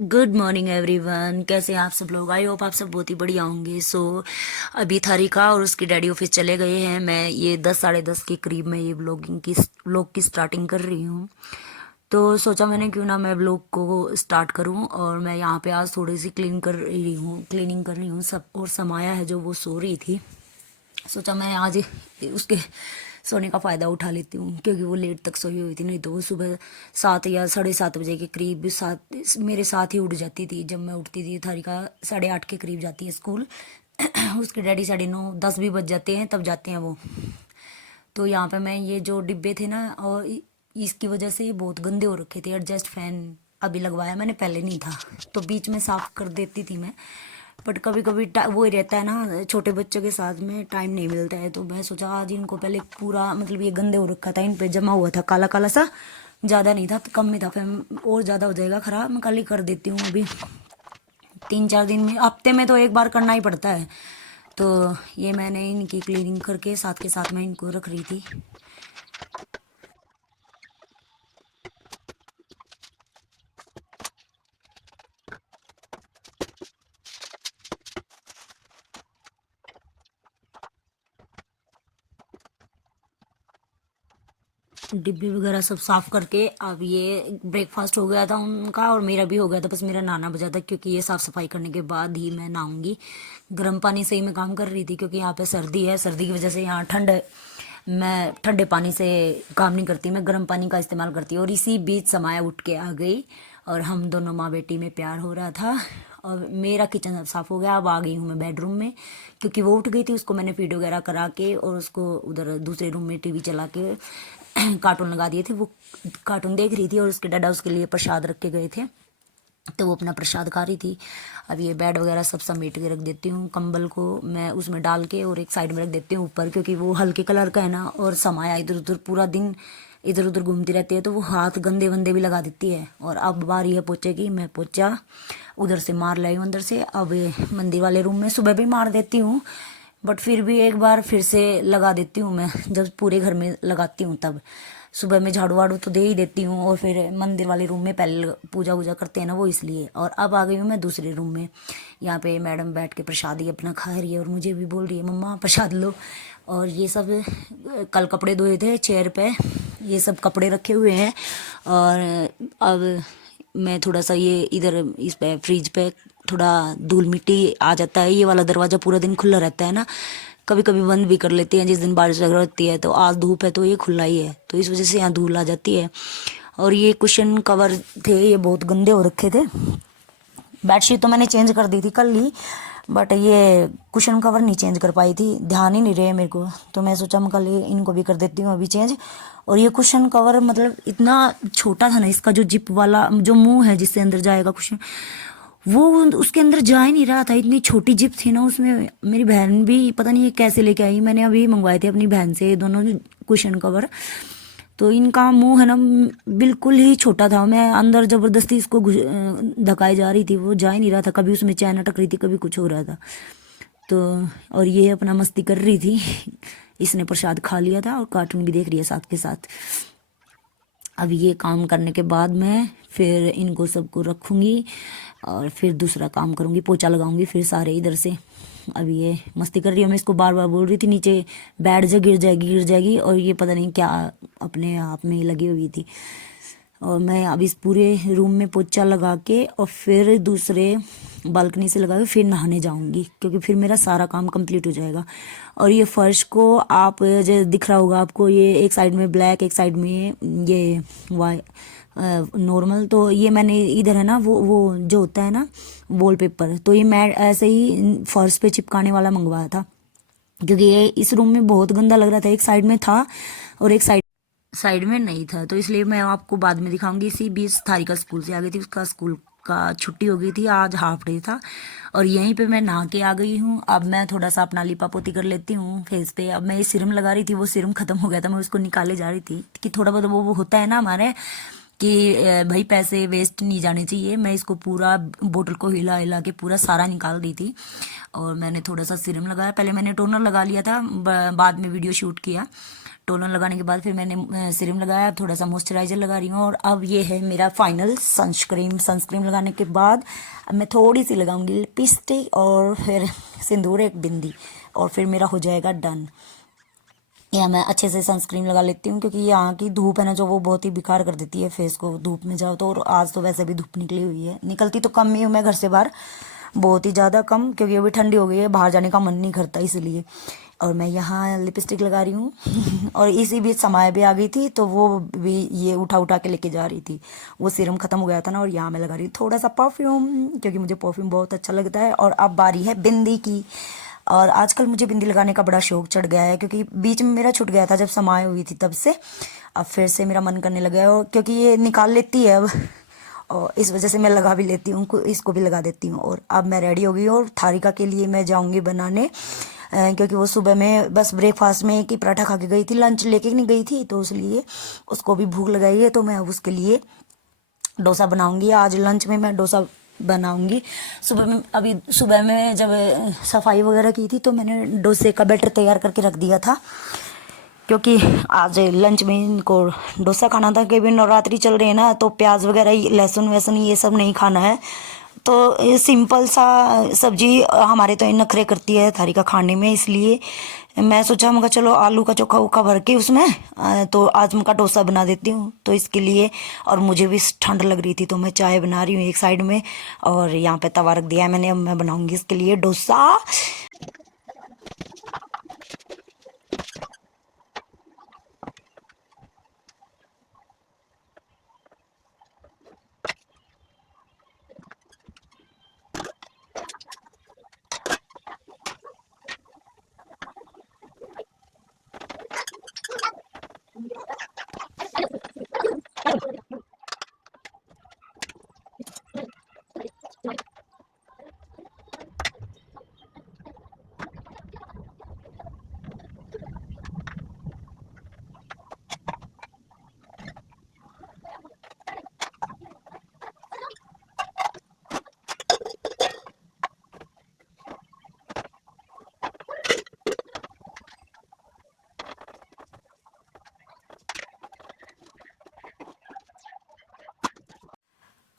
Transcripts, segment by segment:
Good morning everyone. कैसे हैं आप सब लोग? आई होप आप सब बहुत ही बढ़िया होंगे। अभी थारिका और उसके डैडी ऑफिस चले गए हैं। मैं ये 10 साढ़े 10 के करीब में ये व्लॉग की स्टार्टिंग कर रही हूँ। तो सोचा मैंने क्यों ना मैं व्लॉग को स्टार्ट करूँ। और मैं यहाँ पे आज थोड़ी सी क्लीनिंग कर रही हूँ सब। और समाया है जो वो सो रही थी। सोचा मैं आज उसके सोने का फ़ायदा उठा लेती हूँ, क्योंकि वो लेट तक सोई हुई थी। नहीं तो वो सुबह 7 या 7:30 बजे के करीब साथ मेरे साथ ही उठ जाती थी। जब मैं उठती थी, थारिका 8:30 के करीब जाती है स्कूल। उसके डैडी 9:30 10 भी बज जाते हैं तब जाते हैं वो। तो यहाँ पे मैं ये जो डिब्बे थे ना, और इसकी वजह से ये बहुत गंदे हो रखे थे। एडजस्ट फैन अभी लगवाया मैंने, पहले नहीं था, तो बीच में साफ कर देती थी मैं। बट कभी कभी वो ही रहता है ना, छोटे बच्चों के साथ में टाइम नहीं मिलता है। तो मैं सोचा आज इनको पहले पूरा, मतलब ये गंदे हो रखा था, इन पे जमा हुआ था काला काला सा, ज़्यादा नहीं था, कम में था। फिर और ज़्यादा हो जाएगा खराब, मैं कल ही कर देती हूँ। अभी 3 4 दिन में, हफ्ते में तो एक बार करना ही पड़ता है। तो ये मैंने इनकी क्लीनिंग करके साथ के साथ मैं इनको रख रही थी। डिब्बी वगैरह सब साफ करके अब ये ब्रेकफास्ट हो गया था उनका, और मेरा भी हो गया था। बस मेरा नहाना बचा था, क्योंकि ये साफ सफाई करने के बाद ही मैं नहाऊंगी। गर्म पानी से ही मैं काम कर रही थी, क्योंकि यहाँ पे सर्दी है। सर्दी की वजह से यहाँ ठंड है। मैं ठंडे पानी से काम नहीं करती, मैं गर्म पानी का इस्तेमाल करती हूँ। और इसी बीच समाया उठ के आ गई, और हम दोनों माँ बेटी में प्यार हो रहा था। और मेरा किचन अब साफ़ हो गया। अब आ गई हूँ मैं बेडरूम में, क्योंकि वो उठ गई थी। उसको मैंने फीड वगैरह करा के, और उसको उधर दूसरे रूम में टीवी चला के कार्टून लगा दिए थे। वो कार्टून देख रही थी, और उसके डाडा उसके लिए प्रसाद रख के गए थे, तो वो अपना प्रसाद खा रही थी। अब ये बेड वगैरह सब समेट के रख देती हूँ। कंबल को मैं उसमें डाल के और एक साइड में रख देती हूँ ऊपर, क्योंकि वो हल्के कलर का है ना, और समाया इधर उधर पूरा दिन इधर उधर घूमती रहती है, तो वो हाथ गंदे वंदे भी लगा देती है। और अब बारी है पोचे की। मैं पोचा उधर से मार लाई हूँ, अंदर से। अब मंदिर वाले रूम में सुबह भी मार देती हूँ, बट फिर भी एक बार फिर से लगा देती हूँ मैं, जब पूरे घर में लगाती हूँ तब। सुबह में झाड़ू वाड़ू तो दे ही देती हूँ, और फिर मंदिर वाले रूम में पहले पूजा वूजा करते हैं ना, वो इसलिए। और अब आ गई हूँ मैं दूसरे रूम में। यहाँ पे मैडम बैठ के प्रसाद ही अपना खा रही है, और मुझे भी बोल रही है मम्मा प्रसाद लो। और ये सब कल कपड़े धोए थे चेयर पे, ये सब कपड़े रखे हुए हैं। और अब मैं थोड़ा सा ये इधर इस पे फ्रिज पे थोड़ा धूल मिट्टी आ जाता है। ये वाला दरवाज़ा पूरा दिन खुला रहता है ना, कभी कभी बंद भी कर लेते हैं जिस दिन बारिश वगैरह होती है। तो आज धूप है तो ये खुला ही है, तो इस वजह से यहाँ धूल आ जाती है। और ये कुशन कवर थे, ये बहुत गंदे हो रखे थे। बेडशीट तो मैंने चेंज कर दी थी कल ही, बट ये कुशन कवर नहीं चेंज कर पाई थी, ध्यान ही नहीं रहे मेरे को। तो मैं सोचा मैं कल इनको भी कर देती हूँ अभी चेंज। और ये कुशन कवर मतलब इतना छोटा था ना, इसका जो जिप वाला जो मुंह है जिससे अंदर जाएगा कुशन, वो उसके अंदर जा ही नहीं रहा था। इतनी छोटी जिप थी ना उसमें। मेरी बहन भी पता नहीं ये कैसे लेके आई, मैंने अभी मंगवाए थे अपनी बहन से दोनों कुशन कवर। तो इनका मुंह है ना बिल्कुल ही छोटा था। मैं अंदर जबरदस्ती इसको धकाई जा रही थी, वो जा ही नहीं रहा था। कभी उसमें चैन अटक रही थी, कभी कुछ हो रहा था। तो और ये अपना मस्ती कर रही थी। इसने प्रसाद खा लिया था और कार्टून भी देख रही है साथ के साथ। अब ये काम करने के बाद मैं फिर इनको सबको रखूँगी, और फिर दूसरा काम करूँगी, पोछा लगाऊंगी फिर सारे इधर से। अब ये मस्ती कर रही हूँ, मैं इसको बार बार बोल रही थी नीचे बैठ जा, गिर जाएगी गिर जाएगी, और ये पता नहीं क्या अपने आप में लगी हुई थी। और मैं अब इस पूरे रूम में पोछा लगा के, और फिर दूसरे बालकनी से लगा के फिर नहाने जाऊंगी, क्योंकि फिर मेरा सारा काम कंप्लीट हो जाएगा। और ये फर्श को आप जो दिख रहा होगा आपको, ये एक साइड में ब्लैक, एक साइड में ये वाई नॉर्मल। तो ये मैंने इधर है ना वो जो होता है ना वॉलपेपर, तो ये मैं ऐसे ही फर्श पे चिपकाने वाला मंगवाया था, क्योंकि ये इस रूम में बहुत गंदा लग रहा था। एक साइड में था और एक साइड में नहीं था, तो इसलिए मैं आपको बाद में दिखाऊंगी। इसी बीच थारिका स्कूल से आ गई थी, उसका स्कूल का छुट्टी हो गई थी, आज हाफ डे था। और यहीं पे मैं नहा के आ गई हूँ। अब मैं थोड़ा सा अपना लिपा पोती कर लेती हूँ फेस पे। अब मैं ये सीरम लगा रही थी, वो सीरम खत्म हो गया था, मैं उसको निकाले जा रही थी कि थोड़ा बहुत वो होता है ना हमारे कि भाई पैसे वेस्ट नहीं जाने चाहिए। मैं इसको पूरा बोतल को हिला हिला के पूरा सारा निकाल दी थी। और मैंने थोड़ा सा सीरम लगाया, पहले मैंने टोनर लगा लिया था, बाद में वीडियो शूट किया। टोनर लगाने के बाद फिर मैंने सीरम लगाया, थोड़ा सा मॉइस्चराइजर लगा रही हूँ। और अब ये है मेरा फाइनल सनस्क्रीन लगाने के बाद अब मैं थोड़ी सी लगाऊंगी लिपस्टिक और फिर सिंदूर, एक बिंदी, और फिर मेरा हो जाएगा डन। या मैं अच्छे से सनस्क्रीन लगा लेती हूँ क्योंकि यहाँ की धूप है ना जो वो बहुत ही बेकार कर देती है फेस को, धूप में जाओ तो। और आज तो वैसे भी धूप निकली हुई है, निकलती तो कम ही हूँ मैं घर से बाहर, बहुत ही ज़्यादा कम, क्योंकि अभी ठंडी हो गई है, बाहर जाने का मन नहीं करता इसलिए। और मैं यहाँ लिपस्टिक लगा रही हूँ और इसी बीच समाया भी आ गई थी तो वो भी ये उठा उठा के लेके जा रही थी, वो सीरम ख़त्म हो गया था ना। और यहाँ मैं लगा रही हूँ थोड़ा सा परफ्यूम क्योंकि मुझे परफ्यूम बहुत अच्छा लगता है। और अब बारी है बिंदी की। और आजकल मुझे बिंदी लगाने का बड़ा शौक चढ़ गया है क्योंकि बीच में मेरा छूट गया था जब समाय हुई थी तब से, अब फिर से मेरा मन करने लगा है। और क्योंकि ये निकाल लेती है अब, और इस वजह से मैं लगा भी लेती हूँ, इसको भी लगा देती हूँ। और अब मैं रेडी हो गई हूँ और थारिका के लिए मैं जाऊँगी बनाने, क्योंकि वो सुबह में बस ब्रेकफास्ट में एक ही पराठा खा के गई थी, लंच लेके नहीं गई थी, तो इसलिए उसको भी भूख लगाई है। तो मैं अब उसके लिए डोसा बनाऊंगी, आज लंच में मैं डोसा बनाऊंगी। सुबह में, अभी सुबह में जब सफाई वगैरह की थी तो मैंने डोसे का बैटर तैयार करके रख दिया था, क्योंकि आज लंच में इनको डोसा खाना था। क्योंकि नवरात्रि चल रही है ना तो प्याज वगैरह, लहसुन वहसुन ये सब नहीं खाना है, तो ये सिंपल सा सब्जी हमारे तो नखरे करती है थारी का खाने में, इसलिए मैं सोचा मगर चलो आलू का चोखा उखा भर के उसमें तो आज उनका डोसा बना देती हूँ तो इसके लिए। और मुझे भी ठंड लग रही थी तो मैं चाय बना रही हूँ एक साइड में, और यहाँ पे तवा रख दिया है मैंने, अब मैं बनाऊंगी इसके लिए डोसा।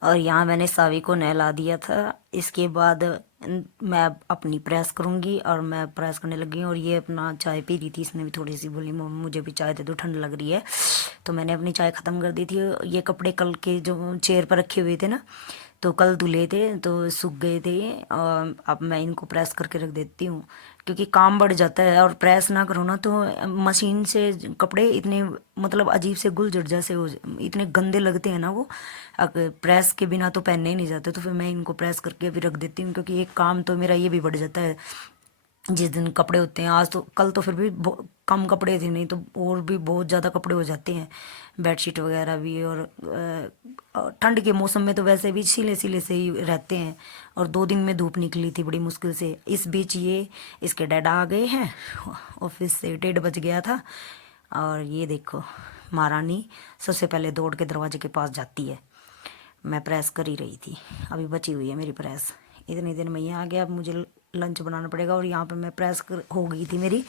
और यहाँ मैंने सावी को नहला दिया था। इसके बाद मैं अपनी प्रेस करूँगी, और मैं प्रेस करने लगी हूँ। और ये अपना चाय पी रही थी, इसने भी थोड़ी सी बोली मम्मी मुझे भी चाय दे दो, ठंड लग रही है, तो मैंने अपनी चाय ख़त्म कर दी थी। ये कपड़े कल के जो चेयर पर रखे हुए थे ना, तो कल धुले थे तो सूख गए थे, और अब मैं इनको प्रेस करके रख देती हूँ क्योंकि काम बढ़ जाता है। और प्रेस ना करो ना तो मशीन से कपड़े इतने मतलब अजीब से गुलझट जैसे हो, इतने गंदे लगते हैं ना वो, अगर प्रेस के बिना तो पहनने ही नहीं जाते। तो फिर मैं इनको प्रेस करके भी रख देती हूँ क्योंकि एक काम तो मेरा ये भी बढ़ जाता है जिस दिन कपड़े होते हैं। आज तो कल तो फिर भी कम कपड़े थे, नहीं तो और भी बहुत ज़्यादा कपड़े हो जाते हैं, बेडशीट वगैरह भी। और ठंड के मौसम में तो वैसे भी सीले सीले से ही रहते हैं। और 2 दिन में धूप निकली थी बड़ी मुश्किल से। इस बीच ये इसके डैडा आ गए हैं ऑफिस से, 1:30 बज गया था। और ये देखो महारानी सबसे पहले दौड़ के दरवाजे के पास जाती है। मैं प्रेस कर ही रही थी, अभी बची हुई है मेरी प्रेस, इतनी देर में ये आ गया। अब मुझे लंच बनाना पड़ेगा। और यहाँ पे मैं प्रेस हो गई थी मेरी,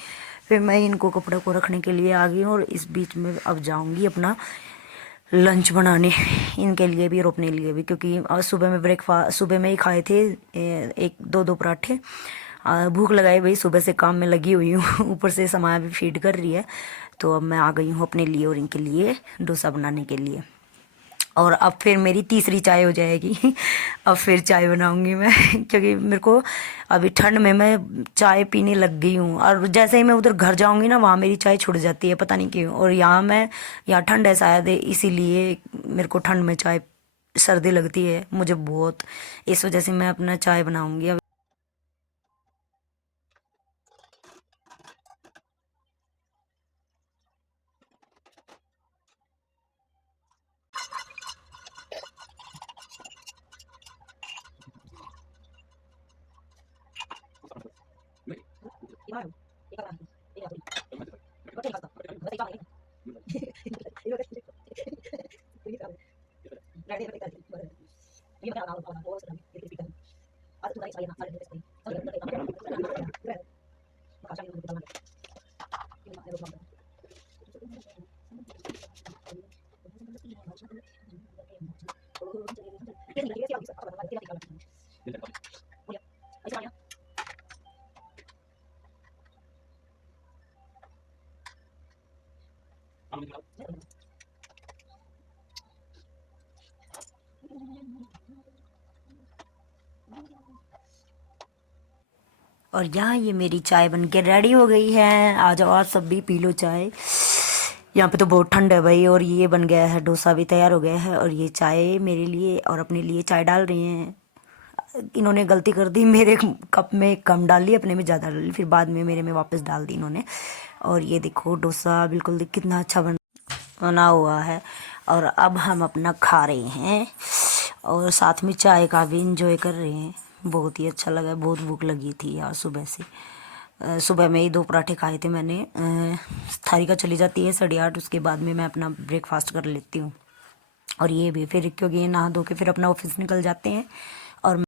फिर मैं इनको कपड़े को रखने के लिए आ गई हूँ। और इस बीच में अब जाऊँगी अपना लंच बनाने, इनके लिए भी और अपने लिए भी, क्योंकि आज सुबह में ब्रेकफास्ट सुबह में ही खाए थे, एक दो दो पराठे। भूख लगाई भाई, सुबह से काम में लगी हुई हूँ ऊपर से समाया भी फीड कर रही है। तो अब मैं आ गई हूँ अपने लिए और इनके लिए डोसा बनाने के लिए। और अब फिर मेरी तीसरी चाय हो जाएगी अब फिर चाय बनाऊंगी मैं क्योंकि मेरे को अभी ठंड में मैं चाय पीने लग गई हूँ। और जैसे ही मैं उधर घर जाऊंगी ना वहाँ मेरी चाय छूट जाती है, पता नहीं क्यों। और यहाँ ठंड है शायद, इसीलिए मेरे को ठंड में चाय सर्दी लगती है मुझे बहुत, इस वजह से मैं अपना चाय बनाऊंगी अब। और यहाँ ये मेरी चाय बन के रेडी हो गई है। आ जाओ आज सब भी पी लो चाय। यहाँ पे तो बहुत ठंड है भाई। और ये बन गया है, डोसा भी तैयार हो गया है। और ये चाय मेरे लिए और अपने लिए चाय डाल रही हैं। इन्होंने गलती कर दी, मेरे कप में कम डाल ली, अपने में ज़्यादा डाल ली, फिर बाद में मेरे में वापस डाल दी इन्होंने। और ये देखो डोसा बिल्कुल कितना अच्छा बना हुआ है। और अब हम अपना खा रहे हैं और साथ में चाय का भी इंजॉय कर रहे हैं। बहुत ही अच्छा लगा, बहुत भूख लगी थी यार सुबह से। सुबह में ही 2 पराठे खाए थे मैंने। थारी का चली जाती है 8:30, उसके बाद में मैं अपना ब्रेकफास्ट कर लेती हूँ। और ये भी फिर क्योंकि ये नहा धो के फिर अपना ऑफिस निकल जाते हैं। और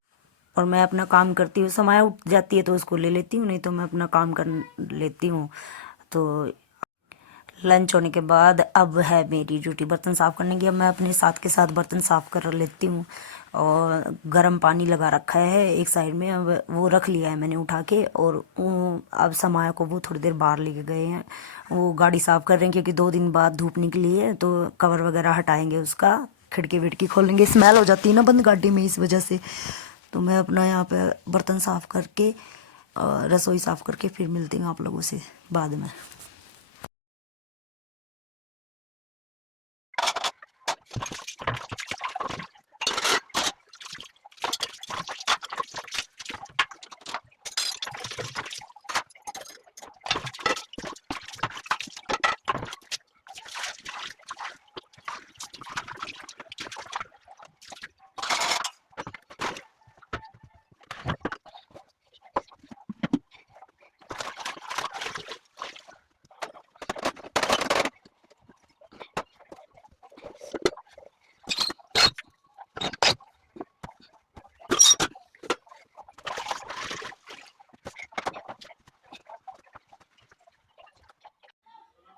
और मैं अपना काम करती हूँ, समय उठ जाती है तो उसको ले लेती हूँ, नहीं तो मैं अपना काम कर लेती हूँ। तो लंच होने के बाद अब है मेरी ड्यूटी बर्तन साफ़ करने की। अब मैं अपने साथ के साथ बर्तन साफ़ कर लेती हूँ। और गर्म पानी लगा रखा है एक साइड में, अब वो रख लिया है मैंने उठा के। और अब समाया को वो थोड़ी देर बाहर लेके गए हैं, वो गाड़ी साफ़ कर रहे हैं क्योंकि 2 दिन बाद धूप निकली है तो कवर वगैरह हटाएंगे उसका। खिड़की विड़की खोलेंगे, स्मेल हो जाती है ना बंद गाड़ी में, इस वजह से। तो मैं अपना यहाँ पे बर्तन साफ़ करके रसोई साफ़ करके फिर मिलती हूँ आप लोगों से बाद में।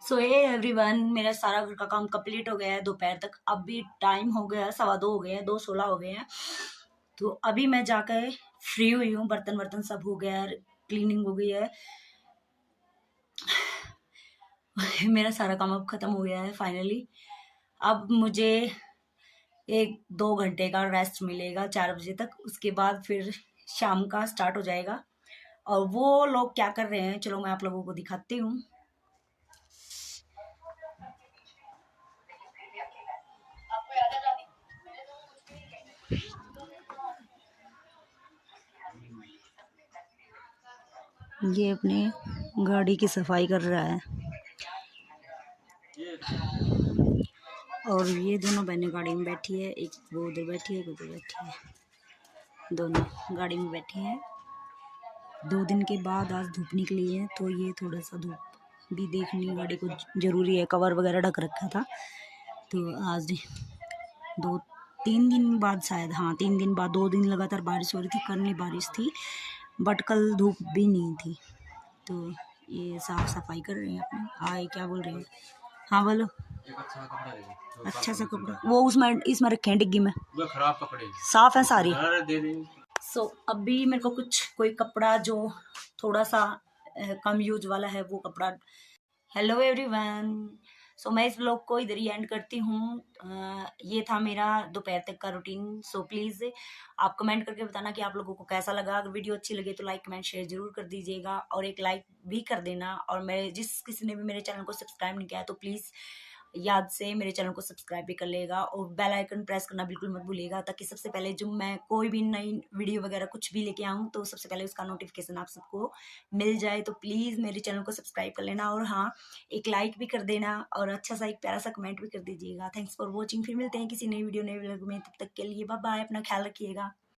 सो हे एवरीवन, मेरा सारा घर का काम कंप्लीट हो गया है दोपहर तक। अब भी टाइम हो गया 2:15 हो गए हैं, 2:16 हो गए हैं। तो अभी मैं जाकर फ्री हुई हूँ, बर्तन वर्तन सब हो गया है, क्लीनिंग हो गई है। मेरा सारा काम अब खत्म हो गया है फाइनली। अब मुझे 1-2 घंटे का रेस्ट मिलेगा 4 बजे तक, उसके बाद फिर शाम का स्टार्ट हो जाएगा। और वो लोग क्या कर रहे हैं चलो मैं आप लोगों को दिखाती हूँ। ये अपने गाड़ी की सफाई कर रहा है। और ये दोनों बहनें गाड़ी में बैठी है, एक वो उधर बैठी है, एक उधर बैठी है, दोनों गाड़ी में बैठी हैं। 2 दिन के बाद आज धूप निकली है तो ये थोड़ा सा धूप भी देखनी गाड़ी को ज़रूरी है। कवर वगैरह ढक रखा था तो आज 2-3 दिन बाद शायद, हाँ 3 दिन बाद, 2 दिन लगातार बारिश हो रही थी। कल नहीं बारिश थी बट कल धूप भी नहीं थी। तो ये साफ सफाई कर रहे हैं अपने। आए क्या बोल रहे हैं? हाँ बोलो। अच्छा सा कपड़ा वो उसमें इसमें रखे हैं डिग्गी में, खराब कपड़े साफ है सारी। सो अभी मेरे को कुछ कोई कपड़ा जो थोड़ा सा कम यूज वाला है वो कपड़ा। हेलो एवरीवन, सो मैं इस ब्लॉग को इधर ही एंड करती हूँ। ये था मेरा दोपहर तक का रूटीन। सो प्लीज़ आप कमेंट करके बताना कि आप लोगों को कैसा लगा। अगर वीडियो अच्छी लगे तो लाइक कमेंट शेयर जरूर कर दीजिएगा और एक लाइक भी कर देना। और मैं जिस किसी ने भी मेरे चैनल को सब्सक्राइब नहीं किया है तो प्लीज़ याद से मेरे चैनल को सब्सक्राइब भी कर लेगा और बेल आइकन प्रेस करना बिल्कुल मत भूलिएगा, ताकि सबसे पहले जब मैं कोई भी नई वीडियो वगैरह कुछ भी लेके आऊँ तो सबसे पहले उसका नोटिफिकेशन आप सबको मिल जाए। तो प्लीज़ मेरे चैनल को सब्सक्राइब कर लेना और हाँ एक लाइक भी कर देना और अच्छा सा एक प्यारा सा कमेंट भी कर दीजिएगा। Thanks for watching. फिर मिलते हैं किसी नई वीडियो नए व्लॉग में, तब तक के लिए बाय बाय, अपना ख्याल रखिएगा।